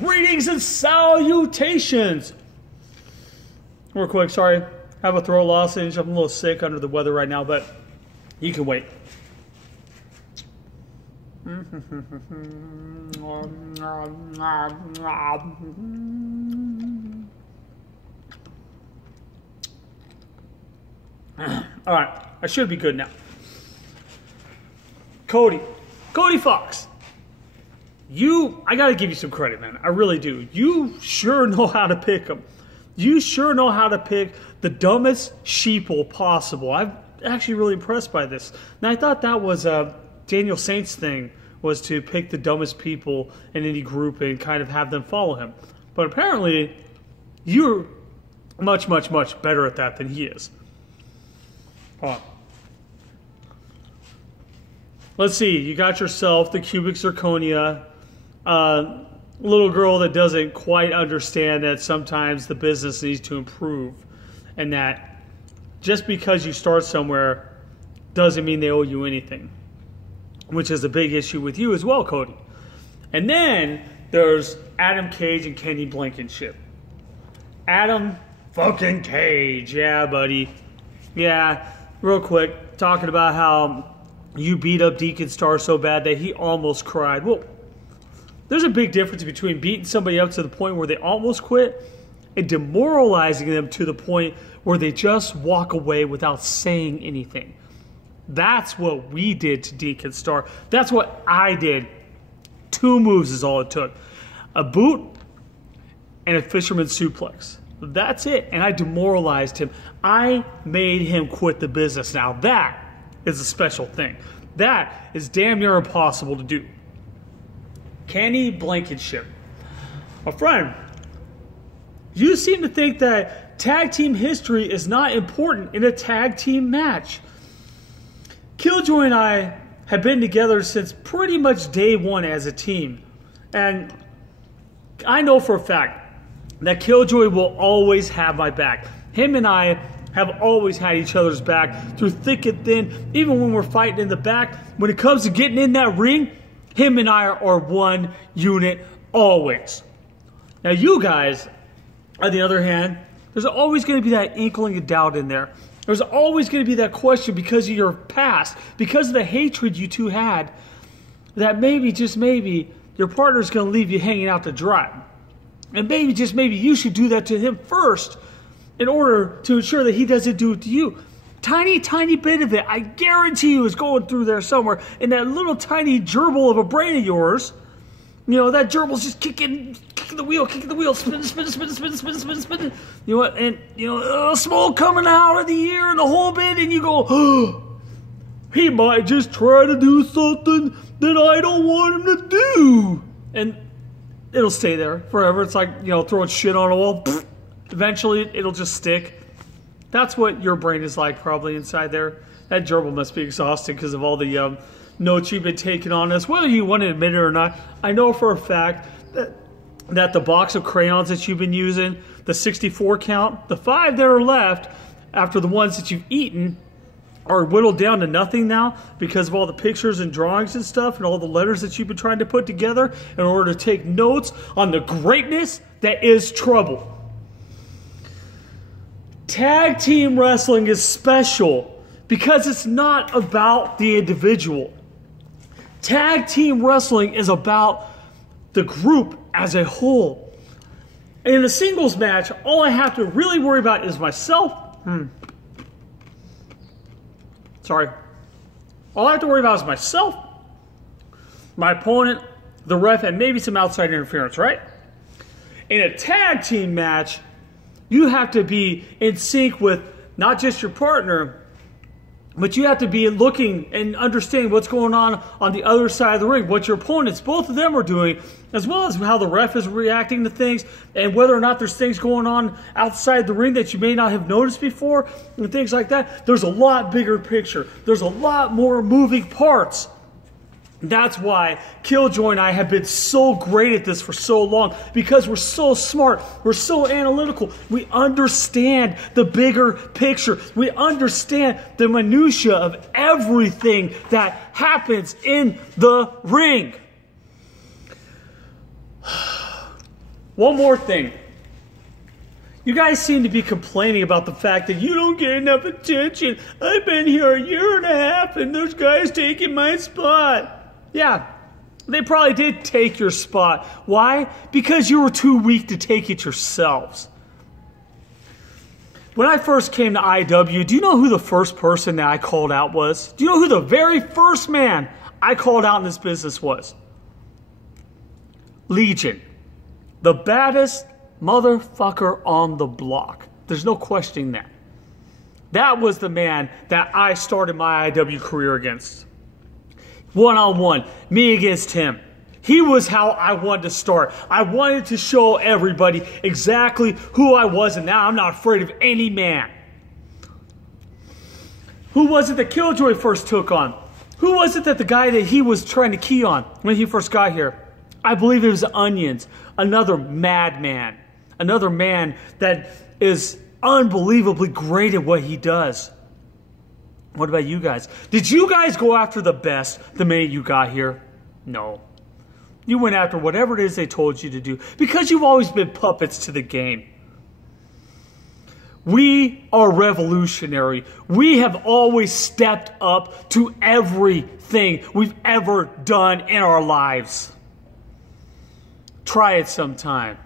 Greetings and salutations. Real quick, sorry. I have a throat lozenge. I'm a little sick under the weather right now, but you can wait. All right, I should be good now. Cody Fox. I gotta give you some credit, man. I really do. You sure know how to pick them. You sure know how to pick the dumbest sheeple possible. I'm actually really impressed by this. Now, I thought that was Daniel Saint's thing, was to pick the dumbest people in any group and kind of have them follow him. But apparently, you're much, much, much better at that than he is. Hold on. Let's see. You got yourself the cubic zirconia. Little girl that doesn't quite understand that sometimes the business needs to improve, and that just because you start somewhere doesn't mean they owe you anything, which is a big issue with you as well, Cody. And then there's Adam Cage and Kenny Blankenship. Adam fucking Cage. Yeah, buddy. Yeah, real quick, talking about how you beat up Deacon Star so bad that he almost cried. Well, there's a big difference between beating somebody up to the point where they almost quit and demoralizing them to the point where they just walk away without saying anything. That's what we did to Deacon Star. That's what I did. 2 moves is all it took. A boot and a fisherman suplex. That's it. And I demoralized him. I made him quit the business. Now that is a special thing. That is damn near impossible to do. Kenny Blankenship. My friend, you seem to think that tag team history is not important in a tag team match. Killjoy and I have been together since pretty much day one as a team. And I know for a fact that Killjoy will always have my back. Him and I have always had each other's back through thick and thin, even when we're fighting in the back. When it comes to getting in that ring, him and I are one unit always. Now you guys, on the other hand, there's always going to be that inkling of doubt in there. There's always going to be that question because of your past, because of the hatred you two had, that maybe, just maybe, your partner's going to leave you hanging out to dry. And maybe, just maybe, you should do that to him first in order to ensure that he doesn't do it to you. Tiny, tiny bit of it, I guarantee you, is going through there somewhere in that little tiny gerbil of a brain of yours. You know, that gerbil's just kicking the wheel, spinning. You know what? And, you know, smoke coming out of the ear and the whole bit, and you go, oh, he might just try to do something that I don't want him to do. And it'll stay there forever. It's like, you know, throwing shit on a wall. Eventually, it'll just stick. That's what your brain is like probably inside there. That gerbil must be exhausted because of all the notes you've been taking on us. Whether you want to admit it or not, I know for a fact that the box of crayons that you've been using, the 64 count, the 5 that are left after the ones that you've eaten are whittled down to nothing now because of all the pictures and drawings and stuff and all the letters that you've been trying to put together in order to take notes on the greatness that is Trouble. Tag team wrestling is special because it's not about the individual. Tag team wrestling is about the group as a whole. In a singles match, all I have to really worry about is myself. Sorry. All I have to worry about is myself, my opponent, the ref, and maybe some outside interference, right? In a tag team match, you have to be in sync with not just your partner, but you have to be looking and understanding what's going on the other side of the ring, what your opponents, both of them, are doing, as well as how the ref is reacting to things, and whether or not there's things going on outside the ring that you may not have noticed before, and things like that. There's a lot bigger picture. There's a lot more moving parts. That's why Killjoy and I have been so great at this for so long, because we're so smart, we're so analytical, we understand the bigger picture, we understand the minutia of everything that happens in the ring. One more thing. You guys seem to be complaining about the fact that you don't get enough attention. I've been here a year and a half and those guys taking my spot. Yeah, they probably did take your spot. Why? Because you were too weak to take it yourselves. When I first came to IW, do you know who the first person that I called out was? Do you know who the very first man I called out in this business was? Legion. The baddest motherfucker on the block. There's no questioning that. That was the man that I started my IW career against. One-on-one, me against him. He was how I wanted to start. I wanted to show everybody exactly who I was, and now I'm not afraid of any man. Who was it that Killjoy first took on? Who was it that the guy that he was trying to key on when he first got here? I believe it was Onions, another madman. Another man that is unbelievably great at what he does. What about you guys? Did you guys go after the best the minute you got here? No. You went after whatever it is they told you to do because you've always been puppets to the game. We are revolutionary. We have always stepped up to everything we've ever done in our lives. Try it sometime.